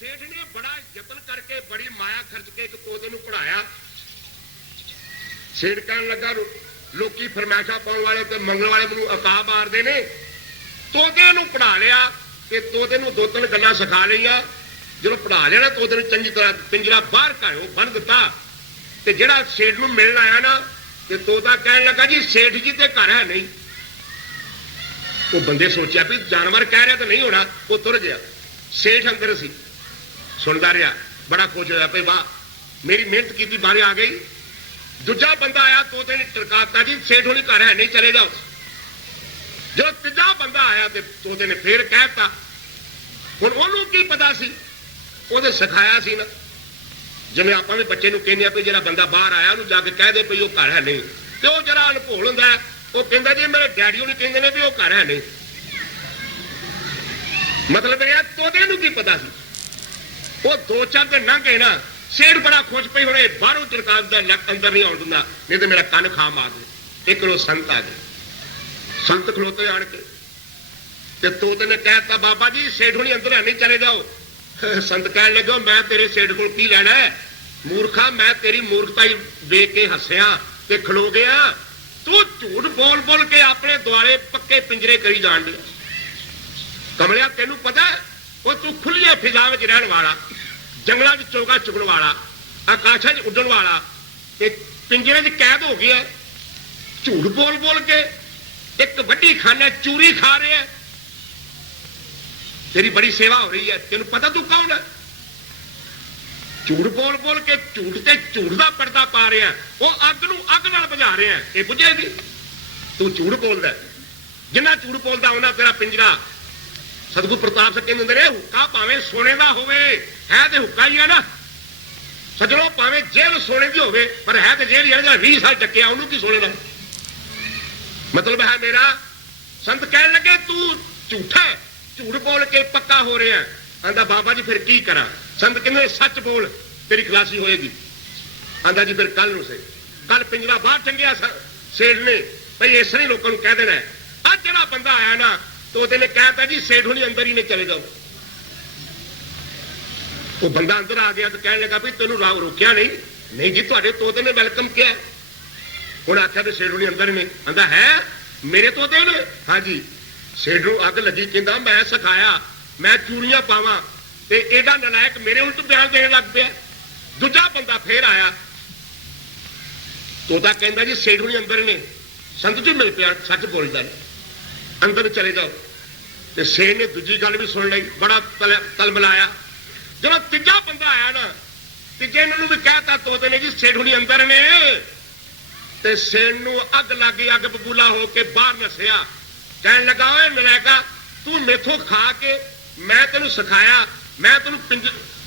सेठ ने बड़ा यतन करके बड़ी माया खर्च के एक तोते नूं पढ़ाया। सेठ कहन लगा लोकी फरमाइशा पाउण वाले ते मंगण वाले मैनूं अका मारदे ने, तोते नूं पढ़ा लिया ते तोते नूं दो तीन गल्लां सिखा लईआं। जो पढ़ा लिया ना तोते नूं चंगी तरह पिंजरा बाहर घायो बन दिता ते जिहड़ा सेठ नूं मिलण आया ना ते तोता कहन लगा जी सेठ जी ते घर है नहीं। वो बंदे सोचा भी जानवर कह रहा तो नहीं होना, वो तुर गया। सेठ अंदर सी सुनता रहा, बड़ा खुश होया भाई वाह मेरी मेहनत की बारे आ गई। दूजा बंदा आया तोते ने टरकाता जी सेठ होनी घर है नहीं चले जाओ। जो तीजा बंदा आया तो तोते ने फिर कहता, हुण ओनू की पता सी, ओहदे सिखाया सी ना। जिवें आपां भी बच्चे नूं कहने भी जिहड़ा बंदा बाहर आया ओनू जाके कह दे भी वो घर है नहीं, ते वो जिहड़ा अनभोल हुंदा है वो कहंदा जी मेरे डैडी होनी कहंदे ने भी वो घर है नहीं। मतलब यह तोते नूं की पता सी। वो दो चार दिन लंघ गए ना, सेठ बड़ा खुश पई हुणे बाहरों चरकावदा अंदर नहीं आउण दिंदा, नहीं तो मेरा कन खा मार दे। एक रोज संत आ गए, संत खलोते आण के ते तोते ने कहता बाबा जी सेठ होनी अंदर है नहीं चले जाओ। संत कहने लगे मैं तेरे सेठ को की लेना है मूर्खा, मैं तेरी मूर्खता ही देख के हसिया ते खलो गया। तू झूठ बोल बोल के अपने दुआले पक्के पिंजरे करी जान दिया। कमलिया तेनू पता है वो तू खुलिया फिजा में रहने वाला, जंगलों में चोगा चुगन वाला, आकाशा च उड्डण वाला, पिंजरे च कैद हो गया। झूठ बोल बोल के एक वड्डी खाना चूरी खा रहे हैं, तेरी बड़ी सेवा हो रही है, तेन पता तू कौन है? झूठ बोल बोल के झूठ से झूठ का पर्दा पा रहे हैं, वो अग नूं अग नाल बुझा रहे हैं। ये बुझेगी तू झूठ बोलदा, जिन्ना झूठ बोलदा उन्ना तेरा पिंजरा। सतगुरु प्रताप सिंह कहंदे ने हुक्का भावें सोने का होवे है ते हुक्का ही है ना सजणों, भावें जेल सोने की होवे पर है तो जेल ही है। 20 साल टक्या उन्होंने की सोने का मतलब है मेरा। संत कहने लगे तू झूठा है, झूठ बोल के पक्का हो रहे हैं। आंदा बाबा जी फिर की करा? संत कहते सच बोल तेरी खलासी होएगी। आंदा जी फिर कल नूं से कल पिंजरा बाहर टंगिया सेठ ने भाई इस तरह लोगों को कह देना है। अज जरा बंदा आया ना तो उसने कहता जी सेठ होनी अंदर ही नहीं चले जाओ। वो बंदा अंदर आ गया तो कहने लगा भी तेन रोकया नहीं? नहीं जी तुहाडे तोते ने वेलकम किया। हुण आख्या भी सेठ होनी अंदर नहीं। आंदा है मेरे तोते ने? हाँ जी। सेठ नूं अग लगी, कहंदा मैं सिखाया मैं चूड़ियां पावां ते एडा नलायक मेरे उल्ट बयान देने लग पिया। दूजा बंदा फिर आया, तोता कहंदा जी सेठ होनी अंदर ने। संत जी मिल पिया, सच बोलदा नहीं, अंदर चले जाओ। ते सेठ ने दूजी गल भी सुन ली, बड़ा तल मिलाया। जब तीजा बंदा आया ना तीजे नूं भी कहता तोते ने जी सेठ होनी अंदर ने। ते सेठ नूं अग लग गई, अग बबूला हो के बाहर नसिया। कहने लगा ओए नलायका तू मेथों खा के मैं तेन सिखाया मैं तेन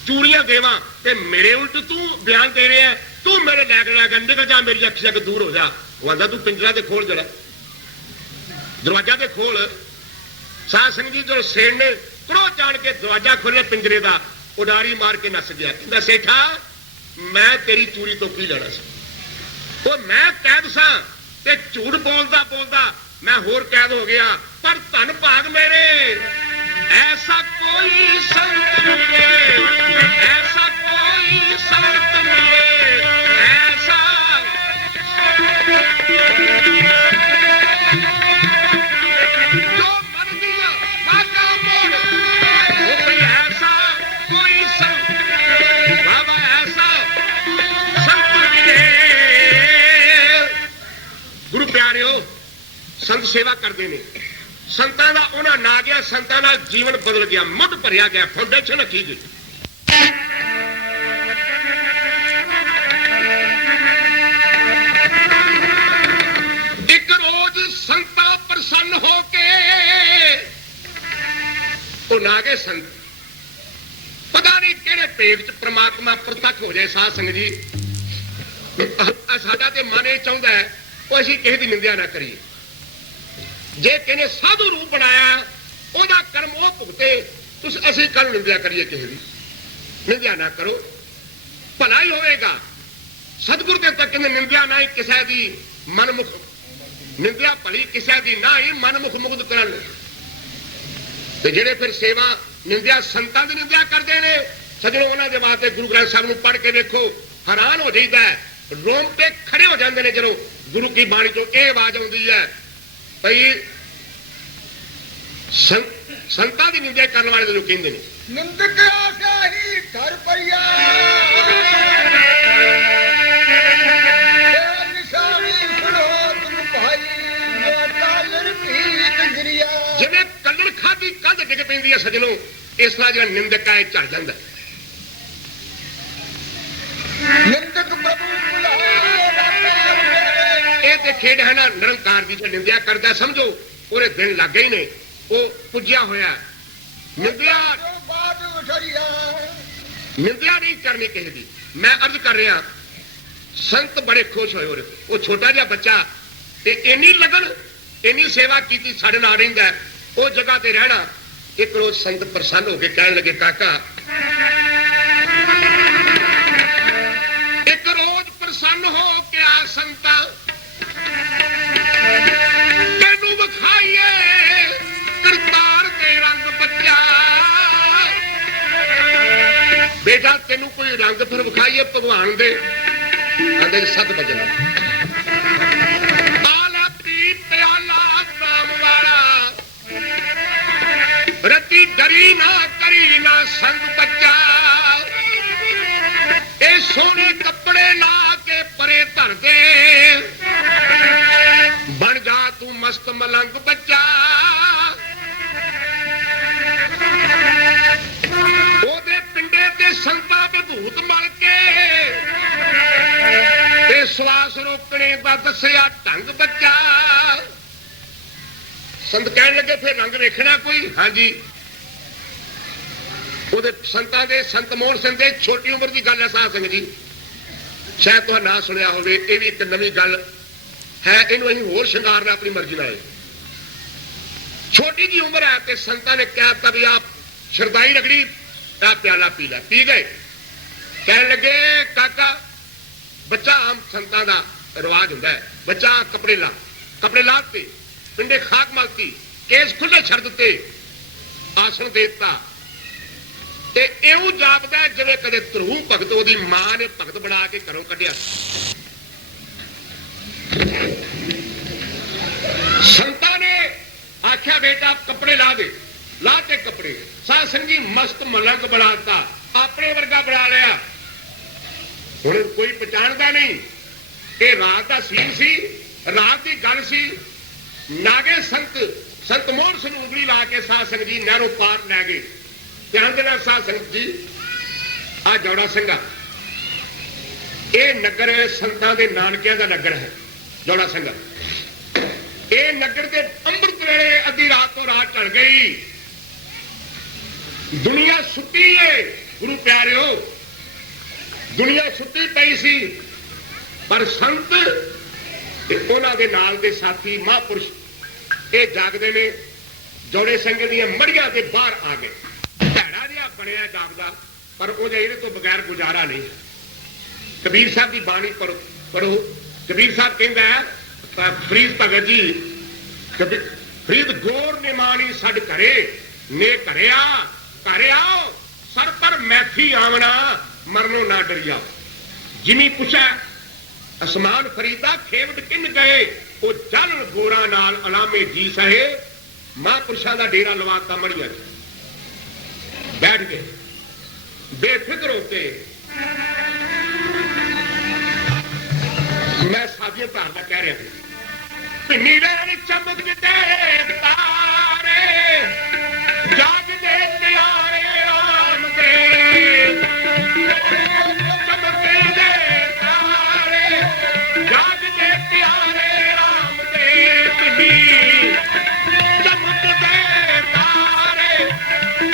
चूड़ियां देवां ते मेरे उल्ट तू बयान दे रहे हैं। तू मेरे लैक लैक निकल जा, मेरी अखी अग दूर हो जा। वो आंदा तू पिंजरा ते खोल, जरा दरवाजा ते खोल। साध संगत जी जो सेठ ने कड़ो जान के दरवाजा खोले पिंजरे का, उडारी मार के नस गया। कहता सेठा मैं तेरी चूड़ी तो की लेना सी, वो मैं कैद सा ते झूठ बोलदा बोलदा मैं होर कैद हो गया। पर धन भाग मेरे ऐसा कोई संत मिले, ऐसा कोई संत मिले, ऐसा जो मर गया वाका मोड़। वो कोई ऐसा कोई संत बाबा ऐसा संत मिले। गुरु प्यारिओ संत सेवा करते हैं, संतां दा उन्हां ना गया, संतां दा जीवन बदल गया, मुੱਢ भरिया गया, फाउंडेशन रखी गई। एक रोज संता प्रसन्न होके वो ना गए संत, पता नहीं किहड़े भेद च परमात्मा प्रतख हो जाए। साध संगत जी साडा ते मन ये चाहुंदा है वो असीं किसी दी निंदा ना करिए। जे किने साधु रूप बनाया ओदा कर्म वो भुगते, तुस असीं कल निंदा करिए किसी दी निंदा ना करो, भला ही होएगा। सतगुरु दे तक निंदा ना ही किसी दी मनमुख, निंदा भली किसी दी ना ही मनमुख मुग्ध करन। ते जेड़े फिर सेवा निंदा संतां दी निंदा करदे ने सजनों उन्होंने के वास्ते गुरु ग्रंथ साहब को पढ़ के देखो, हैरान हो जाता है, रोंगटे खड़े हो जाते हैं जो गुरु की बाणी चो ये आवाज आती है भाई संतां की निंदा करने वाले लोग कहते हैं निंदक आशाही घर परिया जिवें कलर खाधी कंध डिग पैंदी है सजनों, इस तरह जो निंदक है झड़ जाता है। ये तो खेड है ना निरंकार की जो निंदा करता समझो पूरे दिन लग गए ने वो पुज्या होया। निंदा नहीं करनी किसी की। मैं अर्ज कर रहा संत बड़े खुश होए वो छोटा जिहा बच्चा इन्नी लगन इन्नी सेवा की साढ़े नाल रहिंदा वो जगह ते रहना। एक रोज संत प्रसन्न होकर कहने लगे काका एक रोज प्रसन्न हो क्या संता तेनू विखाईए करतार दे रंग बच्चा। बेटा तेनू कोई रंग फिर विखाईए भगवान दे आंदे 7 बजे आला पी प्याला नाम वाला रति डरी ना करी ना संग बच्चा। ए सोने कपड़े ला के परे धर दे बन जा तू मस्त मलंग बच्चा। ओदे पिंडे ते संता विभूत मल के ते श्वास रोकने का दसिया ढंग बच्चा। संत कहने लगे फिर रंग देखना कोई? हाँ जी। संतां दे संत मोहन सिंह दे छोटी उम्र की गल है साध संगत जी, शायद तुहां ना सुनिया होवे। ये भी एक नवी गल है, इनू असीं होर शंगारना अपनी मर्जी नाल। छोटी जी उम्र है ते संतां ने कहा था भी आप शरदाई रगड़ी आप प्याला पी ला। पी गए। कहने लगे काका बच्चा आम संतां दा रिवाज हुंदा है, बच्चा कपड़े लाते पिंडे खाक मलती केस खुले छड़ दिते आसन देता ते इउं जापदा जिवें कदे ध्रुव भगत ओदी मां ने भगत बना के घरों कढिया। संतां ने आख्या बेटा कपड़े ला दे, लाते कपड़े साध संगी मस्त मलंग बनाता अपने वर्गा बना लिया। हुण कोई पहचानदा नहीं ये रात का सीन सी, रात की गल सी। नागे संत मोहन सिंह उंगली ला के साध संगत जी नहरों पार लै गए। ध्यान देना साध संगत जी आ जौड़ा सिंघा ये नगर संतां दे नानकियां दा नगर है जौड़ा सिंघा। ये नगर के अमृत वेले अद्धी रात तो रात चढ़ गई। दुनिया सुती है गुरु प्यारिओ, दुनिया सुती पई सी पर संत उन्हां दे नाल दे साथी महापुरुष ये जागदे ने। जौड़े संघ दी मड़ियां दे बाहर आ गए। भैड़ा जिहा बनया जागदा पर इहदे तो बगैर गुजारा नहीं। कबीर साहब की बाणी पढ़ो। कबीर साहब कहंदा है फरीद भगत जी फरीद गोर ने मानी सड घरे ने घरे आओ सर पर मैथी आवना मरनो ना डरिया। जिमी पुछा असमान फरीदा खेवट किन गए वो जल गोरा नाल अलामे जी सहे। महापुरुषों का डेरा लवाता मड़िया बैठ गए बेफिक्र होते। मैं सादियों भरा का कह रहा हूं नीले चमक तारे जाग दे प्यारे राम दे चमक दे तारे जाग दे प्यारे राम दे चमक दे तारे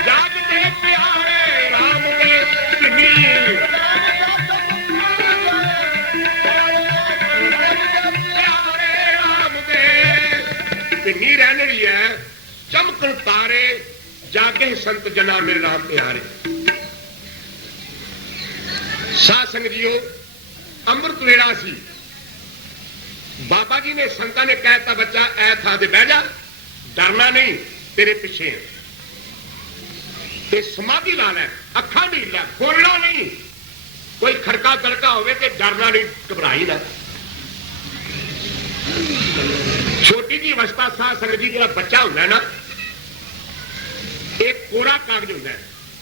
जाग दे प्यारे राम दे नी रहने रही है चमकन तारे जागे संत जना मेरे राम प्यारे। साध संगत जीओ अमृत वेला सी। बाबा जी ने संतां ने कहता बच्चा ऐ था दे बह जा डरना नहीं तेरे पीछे ਤੇ ਸਮਾਧੀ ਲਾ ਲੈ, ਅੱਖਾਂ ਢੀਲ ਲੈ, ਬੋਲਣਾ ਨਹੀਂ। ਕੋਈ ਖੜਕਾ ਦੜਕਾ ਹੋਵੇ ਤੇ ਡਰਨਾ ਨਹੀਂ, ਘਬਰਾਈ ਨਾ। ਛੋਟੀ ਜੀ ਅਵਸਥਾ ਸਾਧ ਸੰਗਤ ਜੀ, ਜਿਹੜਾ ਬੱਚਾ ਹੁੰਦਾ ਨਾ, ਇਹ ਕੋਰਾ ਕਾਗਜ਼ ਹੁੰਦਾ ਹੈ,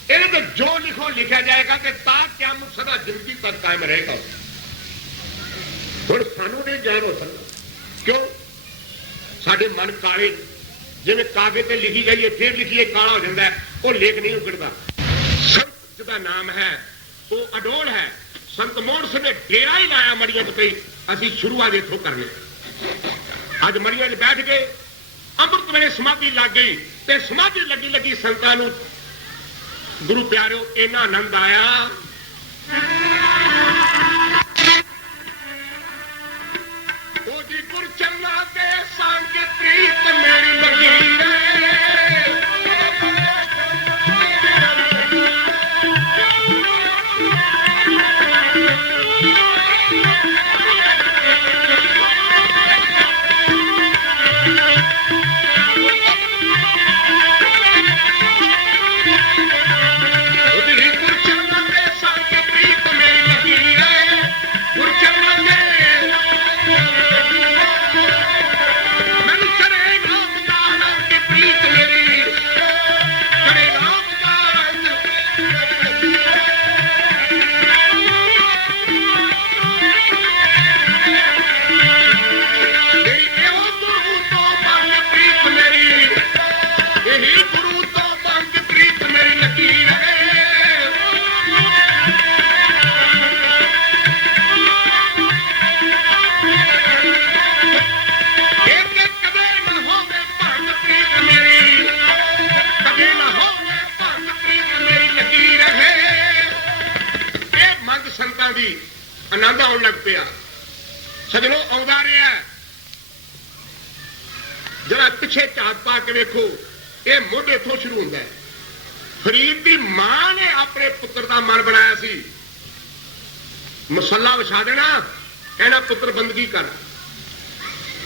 ਇਹਦੇ ਤੇ ਜੋ ਲਿਖੋ ਲਿਖਿਆ ਜਾਏਗਾ ਕਿ ਤਾਂ ਕਿਆਮਤ ਸਦਾ ਜ਼ਿੰਦਗੀ ਤੱਕ ਕਾਇਮ ਰਹੇਗਾ। ਹੁਣ ਸਾਨੂੰ ਨਹੀਂ ਜਾਣ ਹੋ ਸਕਦਾ, ਕਿਉਂ? ਸਾਡੇ ਮਨ ਕਾਲੇ, ਜਿਵੇਂ ਕਾਗਜ਼ ਤੇ ਲਿਖੀ ਜਾਈਏ ਫਿਰ ਲਿਖੀਏ ਕਾਲਾ ਹੋ ਜਾਂਦਾ, ਉਹ ਲੇਖ ਨਹੀਂ ਉਗੜਦਾ। ਸੰਤ ਜਿਹਦਾ ਨਾਮ ਹੈ ਉਹ ਅਡੋਲ ਹੈ। ਸੰਤ ਮੋਹਨ ਸਿੰਘ ਨੇ ਡੇਰਾ ਹੀ ਲਾਇਆ ਮੜੀਆਂ ਤੇ, ਅਸੀਂ ਸ਼ੁਰੂਆਤ ਇੱਥੋਂ ਕਰਨੀ। ਅੱਜ ਮੜੀਆਂ 'ਚ ਬੈਠ ਗਏ, ਅੰਮ੍ਰਿਤ ਵੇਲੇ ਸਮਾਧੀ ਲੱਗ ਗਈ, ਤੇ ਸਮਾਧੀ ਲੱਗੀ ਲੱਗੀ ਸੰਤਾਂ ਨੂੰ ਗੁਰੂ ਪਿਆਰਿਓ ਇੰਨਾ ਆਨੰਦ ਆਇਆ। ਉਹ ਜੀ ਗੁਰਚਰਨਾਂ ਦੇ ਸੰਗ ਪ੍ਰੀਤ ਮੇਰੀ ਲੱਗੀ ਰੇ, ਆਨੰਦ ਆਉਣ ਲੱਗ ਪਿਆ। ਸਜਣੋ ਆਉਂਦਾ ਰਿਹਾ, ਜਰਾ ਪਿੱਛੇ ਝਾਤ ਪਾ ਕੇ ਵੇਖੋ, ਇਹ ਮੁੱਢ ਇੱਥੋਂ ਸ਼ੁਰੂ ਹੁੰਦਾ ਹੈ। ਫਰੀਦ ਦੀ ਮਾਂ ਨੇ ਆਪਣੇ ਪੁੱਤਰ ਦਾ ਮਨ ਬਣਾਇਆ ਸੀ, ਮਸੱਲਾ ਵਿਛਾ ਦੇਣਾ, ਕਹਿਣਾ ਪੁੱਤਰ ਬੰਦਗੀ ਕਰ।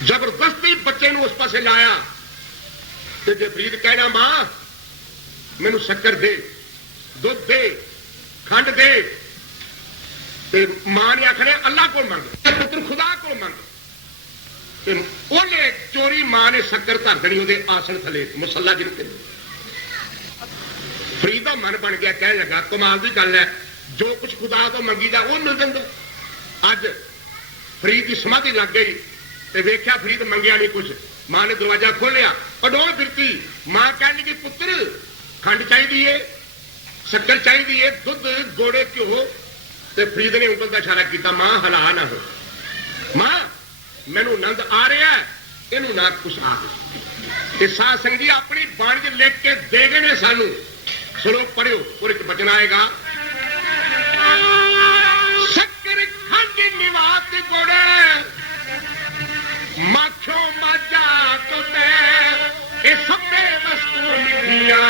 ਜ਼ਬਰਦਸਤੀ ਬੱਚੇ ਨੂੰ ਉਸ ਪਾਸੇ ਲਾਇਆ, ਤੇ ਜੇ ਫਰੀਦ ਕਹਿਣਾ ਮਾਂ ਮੈਨੂੰ ਸ਼ੱਕਰ ਦੇ, ਦੁੱਧ ਦੇ, ਖੰਡ ਦੇ, ਤੇ ਮਾਂ ਨੇ ਆਖਣੇ ਅੱਲਾ ਕੋਲ ਮੰਗ, ਪੁੱਤਰ ਖੁਦਾ ਕੋਲ ਮੰਗ। ਤੇ ਉਹਨੇ ਚੋਰੀ ਮਾਂ ਨੇ ਸ਼ੱਕਰ ਧਰ ਦੇਣੀ ਉਹਦੇ ਆਸਣ ਥੱਲੇ, ਮੁਸੱਲਾ ਜਿਹਨੂੰ ਕਹਿੰਦੇ। ਫਰੀਦ ਦਾ ਮਨ ਬਣ ਗਿਆ, ਕਹਿਣ ਲੱਗਾ ਕਮਾਲ ਦੀ ਗੱਲ ਹੈ, ਜੋ ਕੁਝ ਖੁਦਾ ਤੋਂ ਮੰਗੀਦਾ ਉਹ ਮਿਲ ਜਾਂਦਾ। ਅੱਜ ਫਰੀਦ ਦੀ ਸਮਾਧੀ ਲੱਗ ਗਈ ਤੇ ਵੇਖਿਆ ਫਰੀਦ ਮੰਗਿਆ ਨਹੀਂ ਕੁਝ। ਮਾਂ ਨੇ ਦਰਵਾਜ਼ਾ ਖੋਲਿਆ, ਅਡੋਲ ਫਿਰਤੀ। ਮਾਂ ਕਹਿਣ ਲੱਗੀ ਪੁੱਤਰ ਖੰਡ ਚਾਹੀਦੀ ਏ, ਸ਼ੱਕਰ ਚਾਹੀਦੀ ਏ, ਦੁੱਧ, ਗੋੜੇ, ਘਿਓ। ਤੇ ਫਰੀਦ ਨੇ ਉਂਗਲ ਦਾ ਇਸ਼ਾਰਾ ਕੀਤਾ, ਮਾਂ ਹਲਾ ਨਾ ਹੋ, ਮਾਂ ਮੈਨੂੰ ਆਨੰਦ ਆ ਰਿਹਾ, ਇਹਨੂੰ ਨਾ ਕੁਛ ਆ। ਤੇ ਸਾਧ ਸੰਗਤ ਜੀ ਆਪਣੀ ਬਾਣੀ 'ਚ ਲਿਖ ਕੇ ਦੇ ਗਏ ਨੇ ਸਾਨੂੰ, ਸੁਣੋ ਪੜਿਓ, ਉਹਦੇ 'ਚ ਬਚਨ ਆਏਗਾ, ਸ਼ੱਕਰ ਖੰਡ ਨਿਵਾਤ ਗੁੜ ਮਾਖੋ ਮਾਝਾ ਤੁਤੇ, ਇਹ ਸਭੇ ਵਸਤੂ ਮਿੱਠੀਆਂ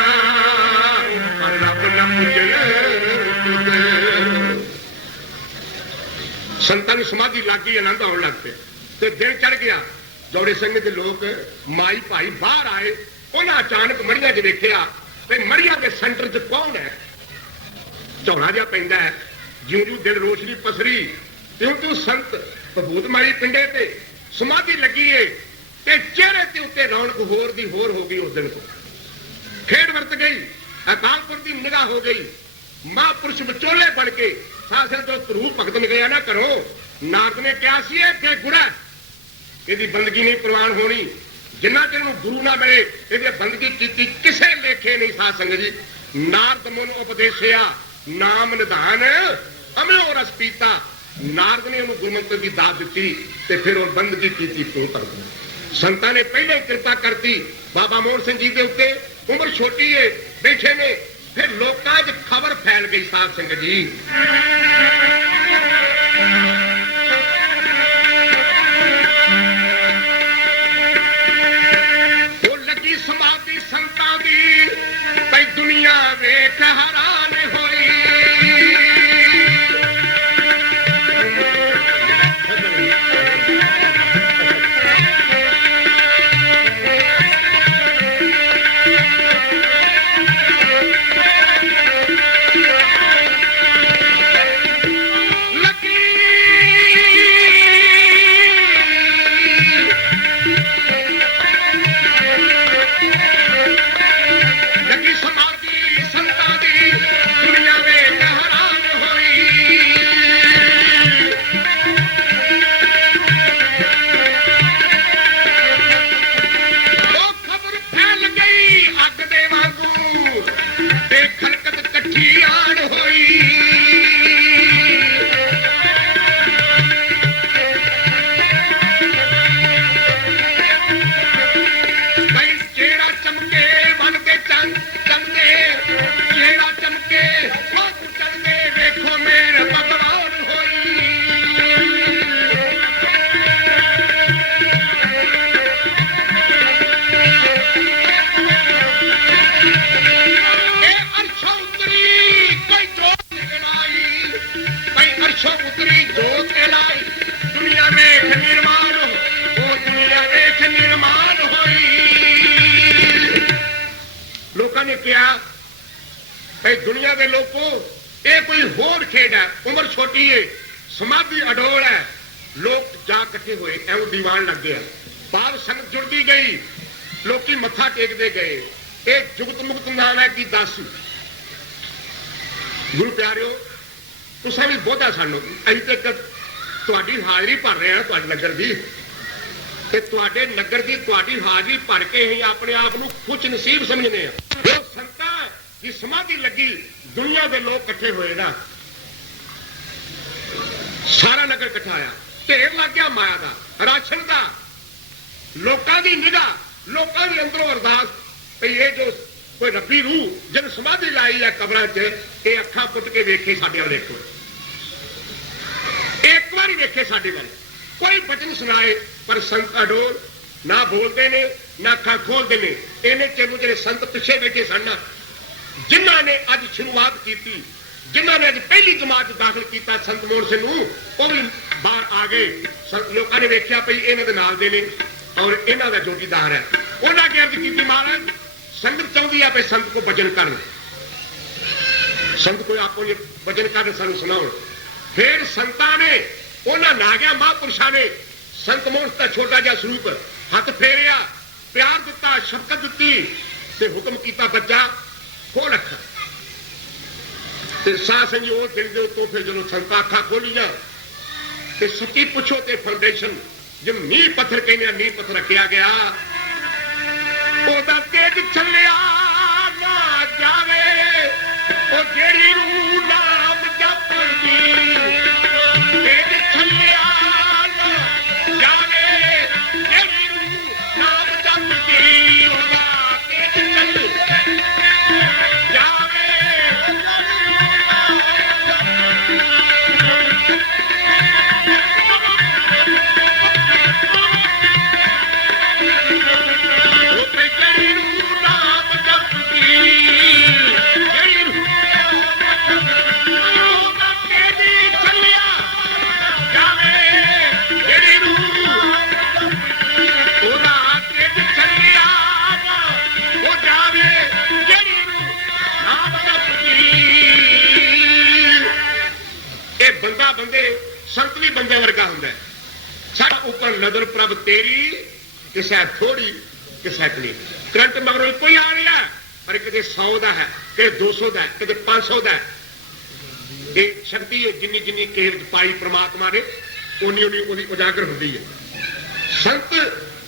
ਪਰ ਰੱਬ ਨਾ ਪੁੱਜੇ। ਸੰਤਾਂ ਨੂੰ ਸਮਾਧੀ ਲੱਗ ਗਈ, ਆਨੰਦ ਆਉਣ ਲੱਗ ਪਿਆ, ਤੇ ਦਿਨ ਚੜ ਗਿਆ। ਜੋੜੇ ਸਿੰਘ ਦੇ ਲੋਕ ਮਾਈ ਭਾਈ ਬਾਹਰ ਆਏ, ਉਹਨਾਂ ਅਚਾਨਕ ਮੜੀਆਂ 'ਚ ਵੇਖਿਆ ਤੇ ਮੜੀਆਂ ਦੇ ਸੈਂਟਰ 'ਚ ਕੌਣ ਹੈ? ਝੋਲਾ ਜਿਹਾ ਪੈਂਦਾ ਹੈ, ਜਿਉਂ-ਜਿਉਂ ਦਿਨ ਰੋਸ਼ਨੀ ਪਸਰੀ, ਤਿਉਂ-ਤਿਉਂ ਸੰਤ ਭਬੂਤ ਮਾਰੀ ਪਿੰਡੇ ਤੇ ਸਮਾਧੀ ਲੱਗੀ ਏ, ਤੇ ਚਿਹਰੇ ਤੇ ਉੱਤੇ ਰੌਣਕ ਹੋਰ ਦੀ ਹੋਰ ਹੋ ਗਈ। ਉਸ ਦਿਨ ਤੋਂ ਖੇਡ ਵਰਤ ਗਈ, ਅਕਾਲਪੁਰ ਦੀ ਨਿਗਾਹ ਹੋ ਗਈ। ਮਹਾਂਪੁਰਸ਼ ਵਿਚੋਲੇ ਬਣ ਕੇ ਸਾਸਰ ਤੋਂ ਧਰੂ ਭਗਤ ਨਿਕਲਿਆ ਨਾ ਕਰੋ। ਨਾਰਦ ਨੇ ਕਿਹਾ ਸੀ ਇਹ ਕਿ ਗੁੜਾ, ਇਹਦੀ ਬੰਦਗੀ ਨਹੀਂ ਪ੍ਰਵਾਨ ਹੋਣੀ, ਜਿੰਨਾ ਚਿਰ ਨੂੰ ਗੁਰੂ ਨਾ ਮਿਲੇ ਇਹਦੀ ਬੰਦਗੀ ਕੀਤੀ ਕਿਸੇ ਲੇਖੇ ਨਹੀਂ। ਸਾਧ ਸੰਗਤ ਜੀ ਨਾਰਦ ਮਨੁ ਉਪਦੇਸ਼ਿਆ ਨਾਮ ਨਿਧਾਨ ਅਮਿਓ ਰਸ ਪੀਤਾ। ਨਾਰਦ ਨੇ ਉਹਨੂੰ ਗੁਰਮੰਤਰ ਦੀ ਦਾਤ ਦਿੱਤੀ ਤੇ ਫਿਰ ਉਹ ਬੰਦਗੀ ਕੀਤੀ ਕਿਉਂ ਕਰਦਾ। ਸੰਤਾਂ ਨੇ ਪਹਿਲੇ ਕਿਰਪਾ ਕਰਤੀ ਬਾਬਾ ਮੋਹਨ ਸਿੰਘ ਜੀ ਦੇ ਉੱਤੇ। ਉਮਰ ਛੋਟੀ ਏ, ਬੈਠੇ ਨੇ, ਫਿਰ ਲੋਕਾਂ 'ਚ ਖਬਰ ਫੈਲ ਗਈ। ਸਾਧ ਸੰਗਤ ਜੀ ਉਹ ਲੱਗੀ ਸਮਾਧੀ ਸੰਤਾਂ ਦੀ, ਭਈ ਦੁਨੀਆ ਵੇਖ ਹੈਰਾਨ ਹੋਈ। सो उतरी जोत लाई दुनिया में निर्माण हो, वो दुनिया में निर्माण होई। लोगों ने कहा भाई दुनिया के लोगों ये कोई होर खेड है, उम्र छोटी है, समाधि अडोल है, लोग जा इकट्ठे हुए एवं दीवान लग गया, भाव संगत जुड़ती गई, लोग मत्था टेकते गए। एक जुगत मुक्त नाम है कि दस गुरु प्यारिओ तुसा भी बोधा सानू अभी तक तुहाडी हाजरी भर रहे हैं तुहाडे नगर की ते तुहाडे नगर की तुहाडी हाजरी भर के ही अपने आप को खुश नसीब समझने हैं। जो संतां की समाधि लगी दुनिया के लोग इकट्ठे हुए ना, सारा नगर इकट्ठा आया, ढेर लग गया माया का राशन का, लोगों की निगाह, लोगों के अंदरों अरदास भई ये जो कोई रब्बी रूह जिन समाधि लाई है कबरां च, ये अखां पुट के वेखे साडे वाल देखो, एक बार ही वेखे साडे वाल, कोई वचन सुनाए पर संत अडोल ना बोलते ने ना अखां खोलते ने। इन्हें चेरू जिहड़े संत पिछे बैठे सन जिन्हां ने अज शुरुआत की, जिन्हां ने अज पहली जमात दाखिल किया संत मोहन सिंह नूं, वो भी बाहर आ गए। लोगों ने वेख्या भई इन्हां दे नाल दे ने और इन्हां दा जोगीदार है। उन्हां ने अर्ज की महाराज संगत चाहती है भाई संत को भजन कर, संत को आपको ये भजन कर सानू सुनाओ। फिर संतां ने उन्हां नागिया महापुरुषां ने संत मोहन का छोटा जिहा स्वरूप हथ फेरिया, प्यार दिता, शफकत दी ते हुक्म किया बच्चा खोल अखा। साह संगी वो दिल के उत्तों फिर जो संत अखा खोलिया ते सच्ची पुछो ते फाउंडेशन जो नींह पत्थर कहने नींह पत्थर रखिया गया, ओदा तेज चलिया ना जावे, ओ जेड़ी रूह नाम जपदी, तेज चलिया ना जावे, जेड़ी रूह नाम जपदी, ओदा तेज चल जावे। बंदा बंदे संत भी बंदे वर्गा होंदा है। साडा ऊपर नजर प्रभ तेरी किसे थोड़ी किसे कली, करंट मगरों कोई आ रहा पर किते 100 का है, किते 200 का है, किते 500 का है। ये शक्ति है जिन्नी जिन्नी केव पाई परमात्मा ने उन्नी उन्नी उन्नी उजागर होती है। संत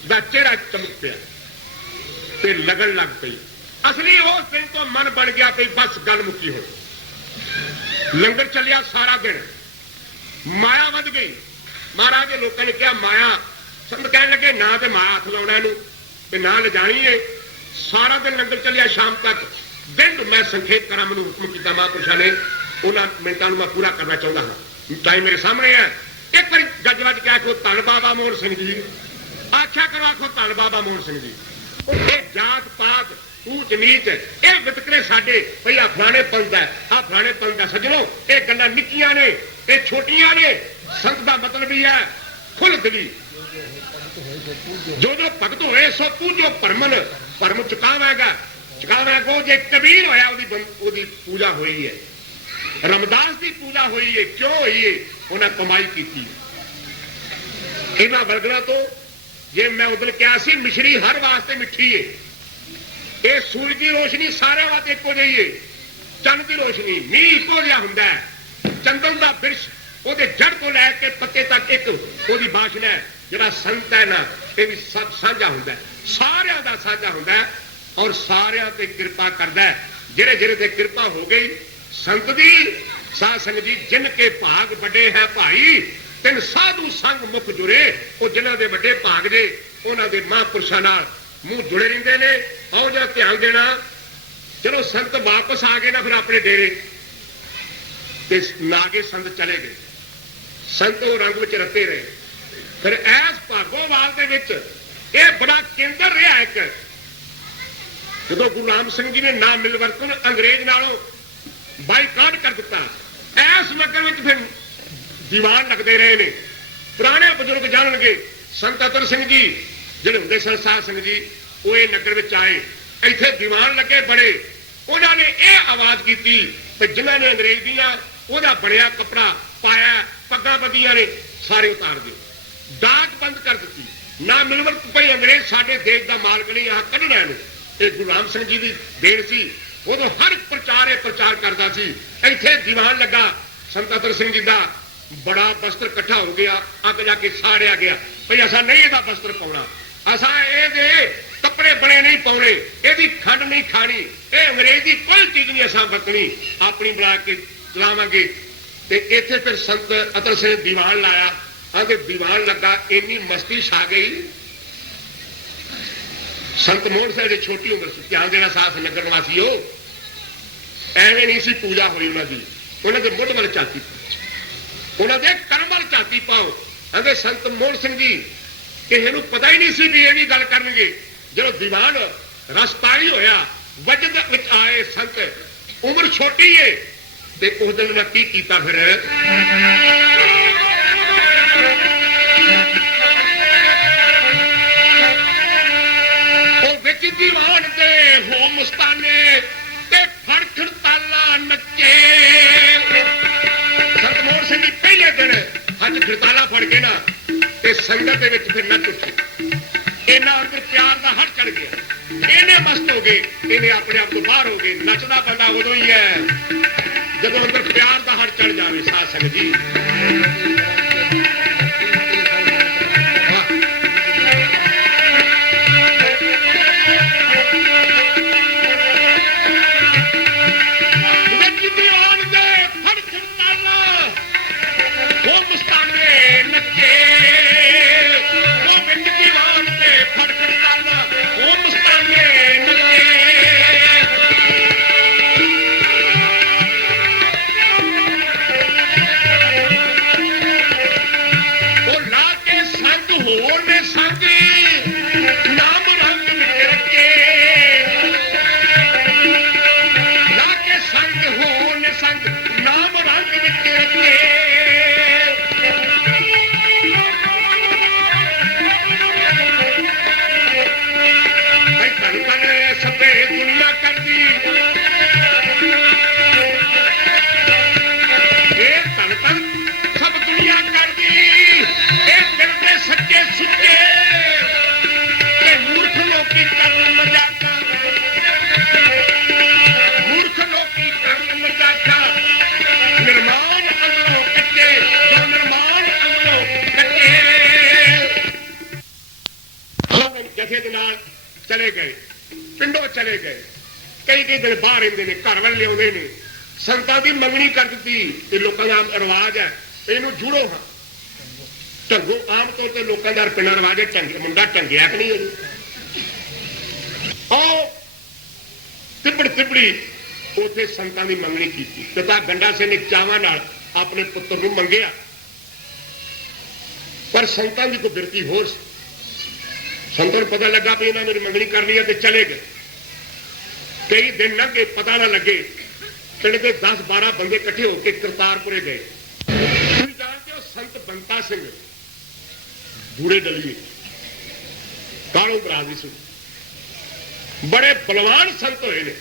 का चेहरा चमक पिया ते लगन लग पई। असली उस दिन तो मन बन गया कि बस गल मुक्की हो। लंगर चलिया सारा दिन, माया वध गई। महाराज के लोगों ने कहा माया, संत कह लगे ना तो माया हथ लाउणा इहनूं ना ले जानी है। सारा दिन लंगर चलिया शाम तक। दिन मैं संखेप करा, मैनूं हुक्म किया महापुरुषां ने, उन्होंने मिनटां नूं मैं पूरा करना चाहता हाँ। टाइम मेरे सामने है। एक बार गज वज के आखो धन बाबा मोहन सिंह जी, आख्या करो आखो धन बाबा मोहन सिंह जी। ये जात पात ऊच नीच ये वितकरे साडे भई आ फलाणे पंथ है, आ फलाणे पंथ है। सज्जनों ये गल्लां निक्कियां ने, ये छोटियां ने। संत का मतलब ही है खुल दिली, जो जो भगत होए सो पूजो परमन, परम चुकावेगा चुकावेगा। जे कबीर होया ओदी पूजा हुई है, रमदास की पूजा हुई है। क्यों हुई है? उन्हें कमाई की। इन्हां वर्गना तो जे मैं उधर क्या सी मिश्री हर वास्ते मिठी है। ये सूरज की रोशनी सारे वास्ते एको जी है, चंद की रोशनी मीह एको जिहा हुंदा है। चंदन का बिरश ਉਹਦੇ जड़ तो लैके पत्ते तक एक ਉਹਦੀ ਬਾਸ਼ਨਾ है। ਜਿਹੜਾ संत है ना ये भी सब साझा ਹੁੰਦਾ है, ਸਾਰਿਆਂ ਦਾ ਸਾझा ਹੁੰਦਾ है और ਸਾਰਿਆਂ ਤੇ ਕਿਰਪा करदा है। ਜਿਹੜੇ ਜਿਹੜੇ ਤੇ ਕਿਰਪा हो गई संत दी साध संगत जी जिनके भाग बड़े है भाई तिन साधु संग मुख जुड़े। वो जिन्हां दे बड़े भाग जे उन्हां दे महापुरुषां नाल मूंह जुड़े रहिंदे ने। आओ जरा ध्यान देना। चलो संत वापस आ गए ना फिर अपने डेरे ते नागे संत चले गए। संत वो रंग में रते रहे। फिर ऐस भागोवाल दे विच ये बड़ा केंद्र रहा एक। जो गुरु राम सिंह जी ने ना मिलवर्तन अंग्रेज नालों बाईकाट कर दिता, ऐस नगर में फिर ਦੀਵਾਨ ਲੱਗਦੇ ਰਹੇ ਨੇ। ਪੁਰਾਣੇ ਬਜ਼ੁਰਗ ਜਾਣਨਗੇ। ਸੰਤ ਅਤਰ ਸਿੰਘ ਜੀ ਜਿਹੜੇ ਹੁੰਦੇ ਸਨ ਸਾਧ ਸਿੰਘ ਜੀ, ਉਹ ਇਹ ਨਗਰ ਵਿੱਚ ਆਏ, ਇੱਥੇ ਦੀਵਾਨ ਲੱਗੇ ਬੜੇ। ਉਹਨਾਂ ਨੇ ਇਹ ਆਵਾਜ਼ ਕੀਤੀ ਕਿ ਜਿਨ੍ਹਾਂ ਨੇ ਅੰਗਰੇਜ਼ ਦੀਆਂ ਉਹਦਾ ਬਣਿਆ ਕੱਪੜਾ ਪਾਇਆ, ਪੱਗਾਂ ਬੰਦੀਆਂ ਨੇ, ਸਾਰੇ ਉਤਾਰ ਦਿਓ। ਡਾਕ ਬੰਦ ਕਰ ਦਿੱਤੀ। ਨਾ ਮਿਲਵਰ ਭਈ ਅੰਗਰੇਜ਼ ਸਾਡੇ ਦੇਸ਼ ਦਾ ਮਾਲਕ ਨਹੀਂ, ਆਹ ਕੱਢਣਾ ਇਹਨੂੰ। ਇਹ ਗੁਰੂ ਰਾਮ ਸਿੰਘ ਜੀ ਦੀ ਦੇਣ ਸੀ। ਉਦੋਂ ਹਰ ਪ੍ਰਚਾਰ ਇਹ ਪ੍ਰਚਾਰ ਕਰਦਾ ਸੀ। ਇੱਥੇ ਦੀਵਾਨ ਲੱਗਾ, ਸੰਤ ਅਤਰ ਸਿੰਘ ਜੀ ਦਾ ਬੜਾ ਬਸਤਰ ਇਕੱਠਾ ਹੋ ਗਿਆ, ਅੱਗ ਜਾ ਕੇ ਸਾੜਿਆ ਗਿਆ ਭਈ ਅਸਾਂ ਨਹੀਂ ਇਹਦਾ ਬਸਤਰ ਪਾਉਣਾ, ਅਸਾਂ ਇਹਦੇ ਕੱਪੜੇ ਬਣੇ ਨਹੀਂ ਪਾਉਣੇ, ਇਹਦੀ ਖੰਡ ਨਹੀਂ ਖਾਣੀ, ਇਹ ਅੰਗਰੇਜ਼ ਦੀ ਕੋਈ ਚੀਜ਼ ਨਹੀਂ ਅਸਾਂ ਵਰਤਣੀ, ਆਪਣੀ ਬਣਾ ਕੇ ਚਲਾਵਾਂਗੇ। ਤੇ ਇੱਥੇ ਫਿਰ ਸੰਤ ਅਤਰ ਸਿੰਘ ਦੀਵਾਨ ਲਾਇਆ। ਆਂਦੇ ਦੀਵਾਨ ਲੱਗਾ, ਇੰਨੀ ਮਸਤੀ ਛਾ ਗਈ। ਸੰਤ ਮੋਹਨ ਸਿੰਘ ਦੀ ਛੋਟੀ ਉਮਰ ਸੀ, ਧਿਆਨ ਦੇਣਾ ਸਾਥ ਨਗਰ ਵਾਸੀ, ਉਹ ਐਵੇਂ ਨਹੀਂ ਸੀ ਪੂਜਾ ਹੋਈ ਉਹਨਾਂ ਦੀ। ਉਹਨਾਂ ਦੇ ਮੁੱਢ ਵੱਲ ਝਾਤੀ, ਉਹਨਾਂ ਦੇ ਕਰਮ ਵੱਲ ਝਾਤੀ ਪਾਓ। ਆਂਦੇ ਸੰਤ ਮੋਹਨ ਸਿੰਘ ਜੀ ਕਿਸੇ ਨੂੰ ਪਤਾ ਹੀ ਨਹੀਂ ਸੀ ਵੀ ਇਹ ਵੀ ਗੱਲ ਕਰਨਗੇ। ਜਦੋਂ ਦੀਵਾਨ ਰਸਤਾਈ ਹੋਇਆ, ਵਜਦ ਵਿੱਚ ਆਏ ਸੰਤ, ਉਮਰ ਛੋਟੀ ਏ, ਤੇ ਉਸ ਦਿਨ ਮੈਂ ਕੀ ਕੀਤਾ ਫਿਰ, ਉਹ ਵਿੱਚ ਦੀਵਾਨ ਦੇ ਹੋ ਮਸਤਾਨੇ ਤੇ ਫੜ ਖੜਤਾਲਾ ਨੱਚੇ। ਸੰਤ ਮੋਹਨ ਸਿੰਘ ਜੀ ਪਹਿਲੇ ਦਿਨ ਹੱਥ ਖੜਤਾਲਾ ਫੜ ਕੇ ਨਾ ਤੇ ਸੰਗਤ ਦੇ ਵਿੱਚ ਫਿਰ ਨੱਚ ਉੱਠੇ। ਇਹਨਾਂ ਅੰਦਰ ਪਿਆਰ ਦਾ ਹੜ ਚੜ ਗਿਆ, ਇਹਨੇ ਮਸਤ ਹੋ ਗਏ, ਇਹਨੇ ਆਪਣੇ ਆਪ ਤੋਂ ਬਾਹਰ ਹੋ ਗਏ। ਨੱਚਦਾ ਬੰਦਾ ਉਦੋਂ ਹੀ ਹੈ ਜਦੋਂ ਅੰਦਰ ਪਿਆਰ ਦਾ ਹੜ ਚੜ ਜਾਵੇ। ਸਾਧ ਸੰਗਤ ਜੀ, ਚਲੇ ਗਏ, ਪਿੰਡੋਂ ਚਲੇ ਗਏ। ਕਈ ਦਿਨ ਬਾਹਰ ਰਹਿੰਦੇ ਨੇ, ਘਰ ਵੱਲ ਲਿਆਉਂਦੇ ਨੇ। ਸੰਤਾਂ ਦੀ ਮੰਗਣੀ ਕਰ ਦਿੱਤੀ। ਤੇ ਲੋਕਾਂ ਦਾ ਰਿਵਾਜ ਹੈ ਇਹਨੂੰ ਜੁੜੋ ਹਾਂ ਢੰਗੋ। ਆਮ ਤੌਰ ਤੇ ਲੋਕਾਂ ਦਾ ਪਿੰਡਾਂ ਰਿਵਾਜ ਹੈ ਢੰਗੇ, ਮੁੰਡਾ ਢੰਗਿਆ ਕਿ ਨਹੀਂ ਉਹਨੂੰ ਆਓ ਤਿੱਬੜ ਤਿੱਬੜੀ ਉੱਥੇ ਸੰਤਾਂ ਦੀ ਮੰਗਣੀ ਕੀਤੀ। ਪਿਤਾ ਗੰਡਾ ਸਿੰਘ ਨੇ ਚਾਵਾਂ ਨਾਲ ਆਪਣੇ ਪੁੱਤਰ ਨੂੰ ਮੰਗਿਆ, ਪਰ ਸੰਤਾਂ ਦੀ ਕੋਈ ਬਿਰਤੀ ਹੋਰ ਸੀ। ਸੰਤਾਂ ਨੂੰ ਪਤਾ ਲੱਗਾ ਵੀ ਇਹਨਾਂ ਮੇਰੀ ਮੰਗਣੀ ਕਰ ਲਈ ਹੈ ਤੇ ਚਲੇ ਗਏ। ਕਈ ਦਿਨ ਲੰਘੇ, ਪਤਾ ਨਾ ਲੱਗੇ। ਪਿੰਡ ਦੇ 10-12 ਬੰਦੇ ਇਕੱਠੇ ਹੋ ਕੇ ਕਰਤਾਰਪੁਰੇ ਗਏ। ਤੁਸੀਂ ਜਾਣਦੇ ਹੋ ਸੰਤ ਬੰਤਾ ਸਿੰਘ ਬੂੜੇ ਡਲੀਏ ਕਾਲੋਂ ਬਰਾਦਰੀ ਸਿੰਘ, ਬੜੇ ਬਲਵਾਨ ਸੰਤ ਹੋਏ ਨੇ।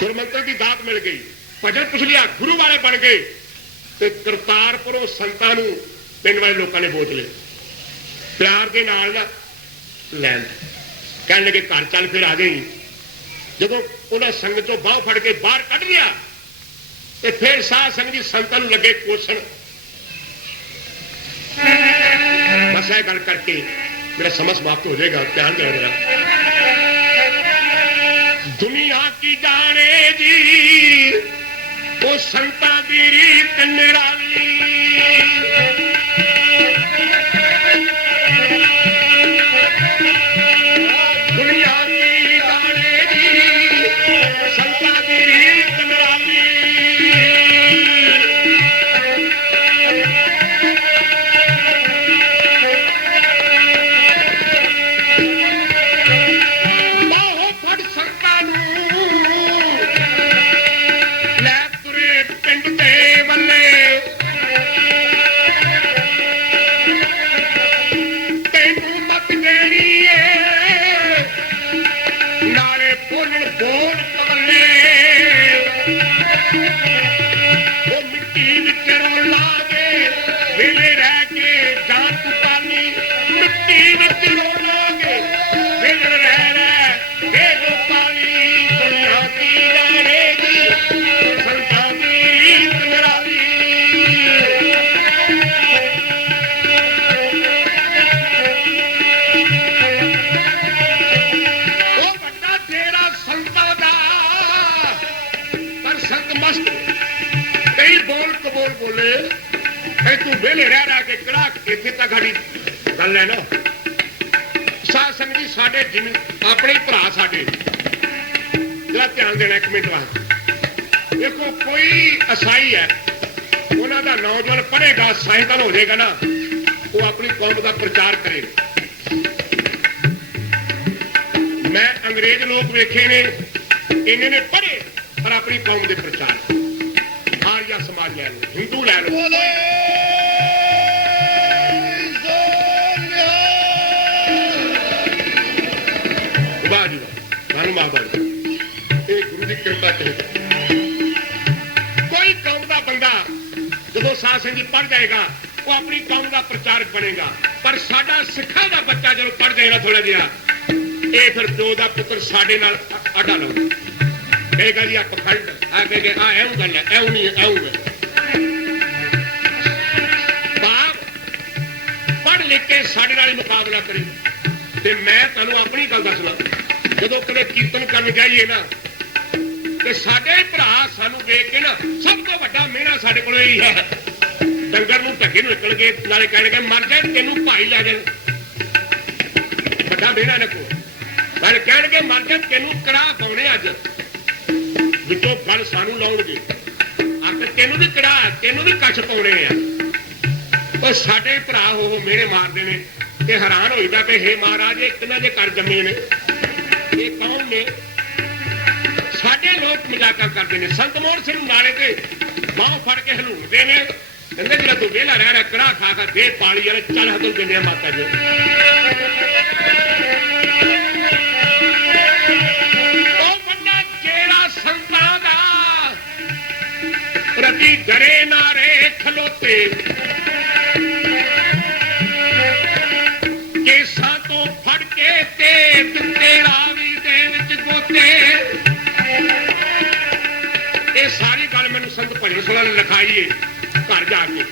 ਗੁਰਮੰਤਰ ਦੀ ਦਾਤ ਮਿਲ ਗਈ, ਭਜਨ ਪੁੱਛ ਲਿਆ, ਗੁਰੂ ਵਾਲੇ ਬਣ ਗਏ। ਤੇ ਕਰਤਾਰਪੁਰੋਂ ਸੰਤਾਂ ਨੂੰ ਪਿੰਡ ਵਾਲੇ ਲੋਕਾਂ ਨੇ ਬੋਚ ਲਏ। ਪਿਆਰ ਦੇ ਨਾਲ ਨਾ ਲੈਣ ਕਹਿਣ ਲੱਗੇ ਘਰ ਚੱਲ ਫਿਰ ਆ ਜਾਈ। ਜਦੋਂ ਉਹਨਾਂ ਸੰਗਤ ਚੋਂ ਬਾਹ ਫੜ ਕੇ ਬਾਹਰ ਕੱਢ ਲਿਆ ਤੇ ਫਿਰ ਸਾਧ ਸੰਗਤ ਜੀ ਸੰਤਾਂ ਨੂੰ ਲੱਗੇ ਕੋਸਣ। ਬਸ ਇਹ ਗੱਲ ਕਰਕੇ ਮੇਰਾ ਸਮਾਂ ਸਮਾਪਤ ਹੋ ਜਾਏਗਾ, ਧਿਆਨ ਦੇਣਾ ਮੇਰਾ। ਦੁਨੀਆ ਕੀ ਜਾਣੇ ਜੀ ਉਹ ਸੰਤਾਂ ਦੀ ਰੀਤ ਨਿਰਾਲੀ। ਵੇ ਐ ਤੂੰ ਵਿਹਲੇ ਰਹਿ ਕੇ ਕਿਹੜਾ ਇੱਥੇ ਤੱਕ ਸਾਡੀ ਗੱਲ ਹੈ ਨਾ ਸਾਧ ਸੰਗਤ ਜੀ ਸਾਡੇ ਜਿਵੇਂ ਆਪਣੇ ਭਰਾ ਸਾਡੇ ਜਿਹੜਾ ਧਿਆਨ ਦੇਣਾ ਇੱਕ ਮਿੰਟ ਵਾਸਤੇ ਦੇਖੋ ਕੋਈ ਅਸਾਈ ਹੈ ਉਹਨਾਂ ਦਾ ਨੌਜਵਾਨ ਪੜ੍ਹੇਗਾ ਸਾਇੰਸਦਾਨ ਹੋ ਜਾਏਗਾ ਨਾ ਉਹ ਆਪਣੀ ਕੌਮ ਦਾ ਪ੍ਰਚਾਰ ਕਰੇਗਾ ਮੈਂ ਅੰਗਰੇਜ਼ ਲੋਕ ਵੇਖੇ ਨੇ ਇਹਨਾਂ ਨੇ ਪੜ੍ਹੇ ਪਰ ਆਪਣੀ ਕੌਮ ਦੇ ਪ੍ਰਚਾਰ ਆਰੀਆ ਸਮਾਜ ਲੈ ਲਓ ਹਿੰਦੂ ਲੈ ਲਓ ਵਾਹ ਜੀ ਵਾਹ ਸਾਨੂੰ ਮਾਫ ਇਹ ਗੁਰੂ ਦੀ ਕਿਰਪਾ ਕਰੇ ਕੋਈ ਕੌਮ ਦਾ ਬੰਦਾ ਜਦੋਂ ਸਾਧ ਸੰਗਤ ਪੜ੍ਹ ਜਾਏਗਾ ਉਹ ਆਪਣੀ ਕੌਮ ਦਾ ਪ੍ਰਚਾਰਕ ਬਣੇਗਾ ਪਰ ਸਾਡਾ ਸਿੱਖਾਂ ਦਾ ਬੱਚਾ ਜਦੋਂ ਪੜ੍ਹ ਜਾਏਗਾ ਥੋੜਾ ਜਿਹਾ ਇਹ ਫਿਰ ਪਿਓ ਦਾ ਪੁੱਤਰ ਸਾਡੇ ਨਾਲ ਆਡਾ ਲਾਉਂਦਾ ਕਹੇਗਾ ਜੀ ਆ ਪਖੰਡ ਆ ਕਹੇਗਾ ਆ ਐਉਂ ਗੱਲ ਹੈ ਐਉਂ ਨਹੀਂ ਐਉਂ ਬਾਪ ਪੜ੍ਹ ਲਿਖ ਕੇ ਸਾਡੇ ਨਾਲ ਹੀ ਮੁਕਾਬਲਾ ਕਰੀ ਤੇ ਮੈਂ ਤੁਹਾਨੂੰ ਆਪਣੀ ਗੱਲ ਦੱਸਣਾ ਜਦੋਂ ਕਦੇ ਕੀਰਤਨ ਕਰਨ ਜਾਈਏ ਨਾ ਤੇ ਸਾਡੇ ਭਰਾ ਸਾਨੂੰ ਵੇਖ ਕੇ ਨਾ ਸਭ ਤੋਂ ਵੱਡਾ ਮਿਹਣਾ ਸਾਡੇ ਕੋਲ ਇਹੀ ਹੈ ਡੰਗਰ ਨੂੰ ਢੱਗੇ ਨੂੰ ਨਿਕਲ ਕੇ ਨਾਲੇ ਕਹਿਣਗੇ ਮਰ ਜਾ ਤੈਨੂੰ ਭਾਈ ਲੈ ਜਾਣ ਵੱਡਾ ਮਿਹਣਾ ਨਾ ਕੋ ਨਾਲੇ ਕਹਿਣਗੇ ਮਰ ਜਾ ਤੈਨੂੰ ਕੜਾਹ ਪਾਉਣੇ ਅੱਜ ਵਿੱਚੋਂ ਗੱਲ ਸਾਨੂੰ ਲਾਉਣਗੇ ਆਖ ਤੈਨੂੰ ਵੀ ਕੜਾਹ ਤੈਨੂੰ ਵੀ ਕੱਛ ਪਾਉਣੇ ਆ ਉਹ ਸਾਡੇ ਭਰਾ ਉਹ ਮਿਹਣੇ ਮਾਰਦੇ ਨੇ ਤੇ ਹੈਰਾਨ ਹੋਈਦਾ ਕਿ ਹੇ ਮਹਾਰਾਜ ਇਹ ਕਿੰਨਾ ਦੇ ਘਰ ਜੰਮੇ ਨੇ ਇਹ ਕੌਣ ਨੇ ਸਾਡੇ ਲੋਕ ਮਜ਼ਾਕਾਂ ਕਰਦੇ ਨੇ ਸੰਤ ਮੋਹਨ ਸਿੰਘ ਨਾਲੇ ਤੇ ਬਾਹ ਫੜ ਕੇ ਹਲੂਣਦੇ ਨੇ ਕਹਿੰਦੇ ਜਿਹੜਾ ਤੂੰ ਵਿਹਲਾ ਰਹਿ ਰਿਹਾ ਕੜਾਹ ਖਾ ਖਾ ਦੇ ਪਾਲੀ ਵਾਲੇ ਚੱਲ ਹੱਥੋਂ ਦਿੰਦੇ ਆ ਮਾਤਾ ਜੀ ਉਹ ਬੰਦਾ ਜਿਹੜਾ ਸੰਤਾਂ ਦਾ ਪ੍ਰਤੀ ਡਰੇ ਨਾ ਰੇ ਖਲੋਤੇ ਕੇਸਾਂ ਤੋਂ ਫੜ ਕੇ ਤੇ ਤੇਰਾ ਵੀ ਦੇ ਵਿੱਚ ਗੋਤੇ ਇਹ ਸਾਰੀ ਗੱਲ ਮੈਨੂੰ ਸੰਤ ਭਜਨ ਸਿੰਘ ਨੇ ਲਿਖਾਈ ਏ ਘਰ ਜਾ ਕੇ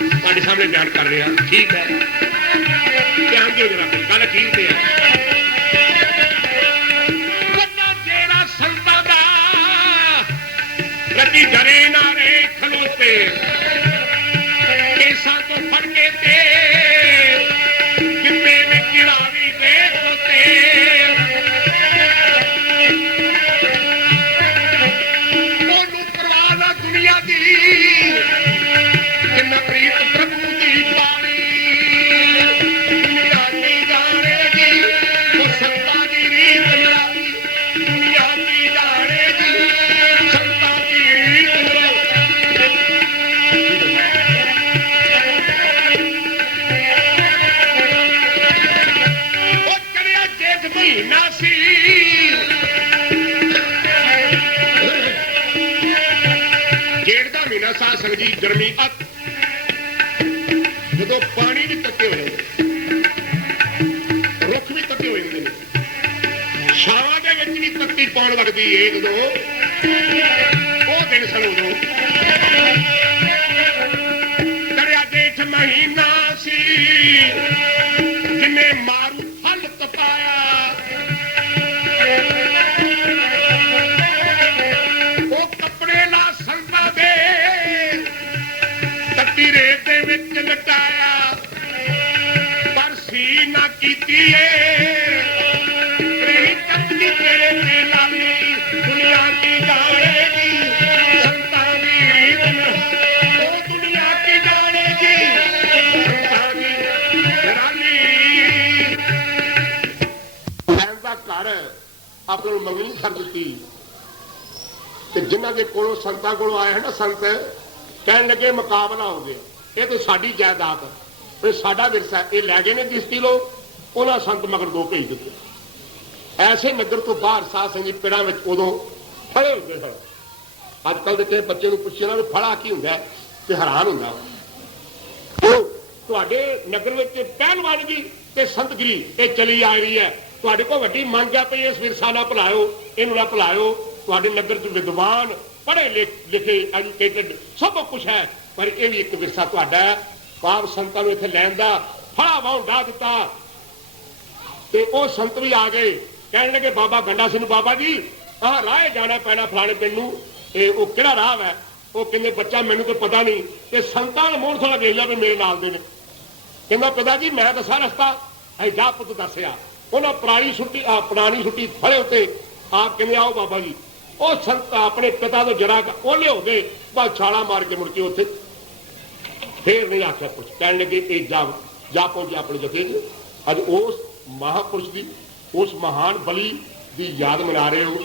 ਤੁਹਾਡੇ ਸਾਹਮਣੇ ਬਿਆਨ ਕਰ ਰਿਹਾ ਠੀਕ ਹੈ ਧਿਆਨ ਦਿਓ ਜਰਾ ਗੱਲ ਠੀਕ ਤੇ ਹੈ ਬੰਦਾ ਜਿਹੜਾ ਸੰਤਾਂ ਦਾ ਪ੍ਰਤੀ ਡਰੇ ਨਾ ਰੇ ਖਲੋਤੇ ਕੇਸਾਂ ਤੋਂ ਫੜ ਕੇ ਤੇ ਕਿਤੇ ਵਿੱਚ ਚੜਾਵੀ ਦੇ ਗੋਤੇ ਉਹਨੂੰ ਪਰਵਾਹ ਨਾ ਦੁਨੀਆ ਦੀ ਕਿੰਨਾ ਪ੍ਰੀਤ ਪ੍ਰਭੂ ਦੀ ਬਾਣੀ ਦੁਨੀਆ ਦੀ ਜਾਣੇਗੀ ਉਹ ਸੰਤਾਂ ਦੀ ਰੀਤ ਨਿਰਾਲੀ ਦੁਨੀਆ ਦੀ ਜਾਣੇਗੀ ਸੰਤਾਂ ਦੀ ਰੀਤ ਉਹ ਕਰਿਆ ਜੇਠ ਮਹੀਨਾ ਸੀ ਜੇਠ ਦਾ ਮਹੀਨਾ ਸਾਧ ਸੰਗਤ ਜੀ ਗਰਮੀ ਅੱਤ ਜਦੋਂ ਪਾਣੀ ਵੀ ਤੱਕੇ ਹੋ ਜਾਂਦੇ ਰੁੱਖ ਵੀ ਤੱਕੇ ਹੋ ਜਾਂਦੇ ਨੇ ਛਾਵਾਂ ਦੇ ਵਿੱਚ ਵੀ ਤੱਤੀ ਪਾਉਣ ਲੱਗਦੀ ਏ ਜਦੋਂ ਉਹ ਦਿਨ ਸਨ ਉਦੋਂ ਕਰਿਆ ਜੇਠ ਮਹੀਨਾ ਸੀ ਜਿਨੇ ਮਾਰੂ ਫਲ ਤਪਾਇਆ ਉਹ ਕੱਪੜੇ ਲਾ ਸੰਤਾਂ ਦੇ ਤੱਤੀ ਰੇਤ ਦੇ ਵਿੱਚ ਲਟਾਇਆ ਪਰ ਸੀ ਨਾ ਕੀਤੀ ਏ ਤੱਤੀ ਤੇਰੇ ਤੇ ਲਾਲੀ ਦੁਨੀਆ ਕੀ ਜਾਣੇਗੀ ਸੰਤਾਂ ਦੀ ਰੀਤ ਉਹ ਦੁਨੀਆ ਕੀ ਜਾਣੇਗੀ ਸੰਤਾਂ ਦੀ ਰਾਨੀ ਦਾ ਘਰ ਆਪਣੇ ਨੂੰ ਮੰਗਣੀ ਕਰ ਦਿੱਤੀ ਤੇ ਜਿਨ੍ਹਾਂ ਦੇ ਕੋਲੋਂ ਸੰਤਾਂ ਕੋਲੋਂ ਆਏ ਹਨ ਨਾ ਸੰਤ ਕਹਿਣ ਲੱਗੇ ਮੁਕਾਬਲਾ ਹੋ ਗਿਆ ਇਹ ਤਾਂ ਸਾਡੀ ਜਾਇਦਾਦ ਇਹ ਸਾਡਾ ਵਿਰਸਾ ਇਹ ਲੈ ਗਏ ਨੇ 20 ਕਿਲੋ ਉਹਨਾਂ ਸੰਤ ਮਗਰ 2 ਭੇਜ ਦਿੱਤੇ ਐਸੇ ਨਗਰ ਤੋਂ ਬਾਹਰ ਸਾਧ ਸੰਗਤ ਪਿੰਡਾਂ ਵਿੱਚ ਉਦੋਂ ਫੜੇ ਹੁੰਦੇ ਸਨ ਅੱਜ ਕੱਲ੍ਹ ਦੇ ਕਿਸੇ ਬੱਚੇ ਨੂੰ ਪੁੱਛੇ ਨਾ ਵੀ ਫੜਾ ਕੀ ਹੁੰਦਾ ਤੇ ਹੈਰਾਨ ਹੁੰਦਾ ਉਹ ਤੁਹਾਡੇ ਨਗਰ ਵਿੱਚ ਪਹਿਲਵਾਨਗੀ ਤੇ ਸੰਤਗਿਰੀ ਇਹ ਚਲੀ ਆ ਰਹੀ ਹੈ ਤੁਹਾਡੇ ਕੋਲ ਵੱਡੀ ਮੰਗ ਹੈ ਪਈ ਇਸ ਵਿਰਸਾ ਨਾਲ ਭੁਲਾਇਓ ਇਹਨੂੰ ਨਾ ਭੁਲਾਇਓ ਤੁਹਾਡੇ ਨਗਰ 'ਚ ਵਿਦਵਾਨ ਪੜ੍ਹੇ ਲਿਖੇ ਐਜੂਕੇਟਡ ਸਭ ਕੁਛ ਹੈ ਪਰ ਇਹ ਵੀ ਇੱਕ ਵਿਰਸਾ ਤੁਹਾਡਾ ਹੈ ਪਾਪ ਸੰਤਾਂ ਨੂੰ ਇੱਥੇ ਲੈਣ ਦਾ ਫੜਾ ਵਾਹੁੰਦਾ ਦਿੱਤਾ ਤੇ ਉਹ ਸੰਤ ਵੀ ਆ ਗਏ ਕਹਿਣ ਲੱਗੇ ਬਾਬਾ ਗੰਡਾ ਸਿੰਘ ਬਾਬਾ ਜੀ ਆਹ ਰਾਹ ਜਾਣਾ ਪੈਣਾ ਫਲਾਣੇ ਪਿੰਡ ਨੂੰ ਇਹ ਉਹ ਕਿਹੜਾ ਰਾਹ ਹੈ ਉਹ ਕਹਿੰਦੇ ਬੱਚਾ ਮੈਨੂੰ ਤਾਂ ਪਤਾ ਨਹੀਂ ਤੇ ਸੰਤਾਂ ਨੇ ਮੋਹਨ ਥੋੜਾ ਵੇਖ ਲਿਆ ਵੀ ਮੇਰੇ ਨਾਲ ਦੇ ਨੇ। ਕਹਿੰਦਾ ਪਿਤਾ ਜੀ ਮੈਂ ਦੱਸਾਂ ਰਸਤਾ? ਐ ਜਾ ਪੁੱਤ ਦੱਸਿਆ। ਉਹਨਾਂ ਪੁਰਾਣੀ ਛੁੱਟੀ ਫੜੇ ਉੱਤੇ ਆਪ ਕਹਿੰਦੇ ਆਓ ਬਾਬਾ ਜੀ। ਉਹ ਸੰਤ ਆਪਣੇ ਪਿਤਾ ਤੋਂ ਜਰਾ ਉਹਲੇ ਹੋ ਗਏ, ਬਸ ਛਾਲਾ ਮਾਰ ਕੇ ਮੁੜ ਕੇ ਉੱਥੇ ਫੇਰ ਨਹੀਂ ਆਖਿਆ ਕੁਛ। ਕਹਿਣ ਲੱਗੇ ਇਹ ਜਾ ਪਹੁੰਚੇ ਆਪਣੇ ਜਥੇ 'ਚ। ਅੱਜ ਉਸ ਮਹਾਪੁਰਸ਼ ਦੀ, ਉਸ ਮਹਾਨ ਬਲੀ ਦੀ याद मना रहे हो।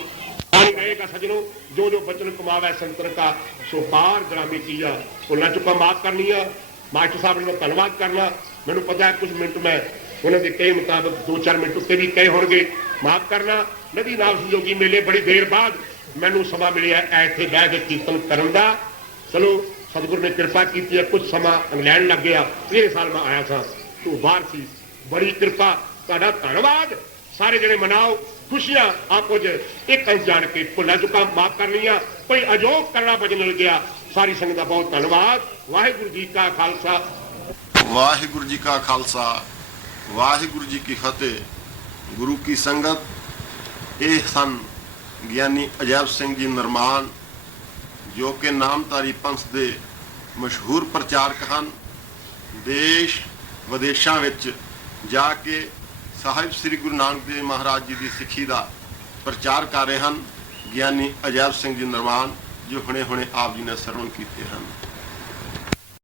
पानी रहेगा सजनों, जो जो बचन कमावे संतन का सो पार ग्रामी किया। भुल्लां चुकां माफ करनिया। मास्टर साहब ने धन्यवाद करना। मैनूं पता है कुछ मिनट मैं उन्होंने कहे मुताबिक 2-4 मिनट उत्ते भी कहे होणगे, माफ करना। नदी नाम संजोगी मेले बड़ी देर बाद मैनूं समा मिलिया इत्थे बह के कीर्तन करन दा। चलो सतगुरु ने कृपा की है, कुछ समा इंग्लैंड लग गया। 13 साल मैं आया था तो बाहर सी, बड़ी कृपा, तुहाडा धन्नवाद। सारे जने मनाओ खुशियां आपो एक अंश जान के भुल्लां चुकां माफ कर लिया। कोई अजोग करना भजन मिल गया। सारी संगत का बहुत धन्यवाद। वाहिगुरू जी का खालसा, वाहिगुरू जी का खालसा, वाहिगुरू जी की फतेह। गुरु की संगत, ये सन ਗਿਆਨੀ ਅਜੈਬ ਸਿੰਘ जी नरमान, जो कि नामधारी पंथ के मशहूर प्रचारक हैं। देश विदेशों ਵਿੱਚ जा के साहिब श्री गुरु नानक देव महाराज जी की सिੱਖੀ का प्रचार कर रहे हैं। ਗਿਆਨੀ ਅਜੈਬ ਸਿੰਘ जी नरमान, जो हुणे हुणे आप जी ने सरवण किए हैं।